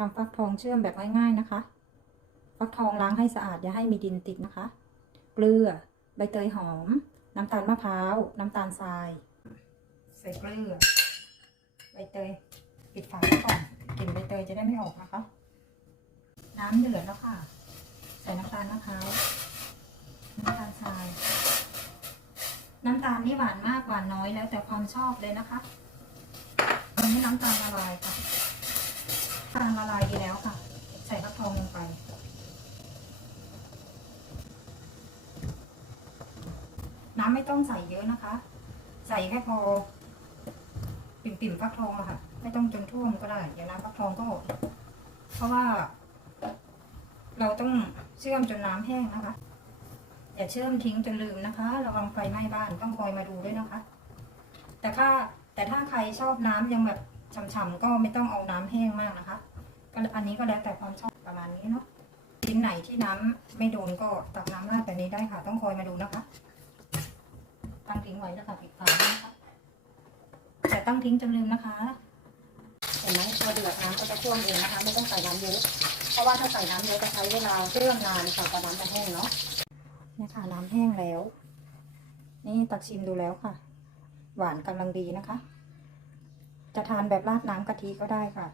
ทำฟักทองเชื่อมแบบง่ายๆนะคะ ฟักทองล้างให้สะอาดอย่าให้มีดินติดนะคะ เกลือ ใบเตยหอม น้ำตาลมะพร้าว น้ำตาลทราย ใส่เกลือ ใบเตย ปิดฝาไว้ก่อน กลิ่นใบเตยจะได้ไม่ออกนะคะ น้ำเดือดแล้วค่ะ ใส่น้ำตาลมะพร้าว น้ำตาลทราย น้ำตาลนี่หวานมากหวานน้อยแล้วแต่ความชอบเลยนะคะอันนี้น้ำตาลละลายค่ะ น้ำตาลละลายดีแล้วค่ะ ใส่ฟักทองลงไป น้ำไม่ต้องใส่เยอะนะคะ ใส่แค่พอ ปิ่มๆฟักทองอะค่ะ ไม่ต้องจนท่วมก็ได้เดี๋ยวน้ำฟักทองก็ เพราะว่า เราต้องเชื่อมจนน้ำแห้งนะคะอย่าเชื่อมทิ้งจนลืมนะคะระวังไฟไหม้บ้านต้องคอยมาดูด้วยนะคะ แต่ถ้าแต่ถ้าใครชอบน้ำยังแบบ ฉ่ำๆก็ไม่ต้องเอาน้ำแห้งมากนะคะ ก็อันนี้ก็แล้วแต่ความชอบประมาณนี้เนาะชิ้นไหนที่น้ำไม่โดนก็ตักน้ำราดแบบนี้ได้ค่ะ ต้องคอยมาดูนะคะ ตั้งทิ้งไว้แล้วค่ะปิดฝานะคะแต่ตั้งทิ้งจนลืมนะคะเห็นไหมพอเดือดน้ำก็จะท่วมเองนะคะ ไม่ต้องใส่น้ำเยอะ เพราะว่าถ้าใส่น้ำเยอะจะใช้เวลาเชื่อมนานกว่าน้ำจะแห้งเนาะเนี่ยค่ะน้ำแห้งแล้ว นี่ตักชิมดูแล้วค่ะ หวานกำลังดีนะคะ จะทานแบบราดน้ำกะทิก็ได้ค่ะ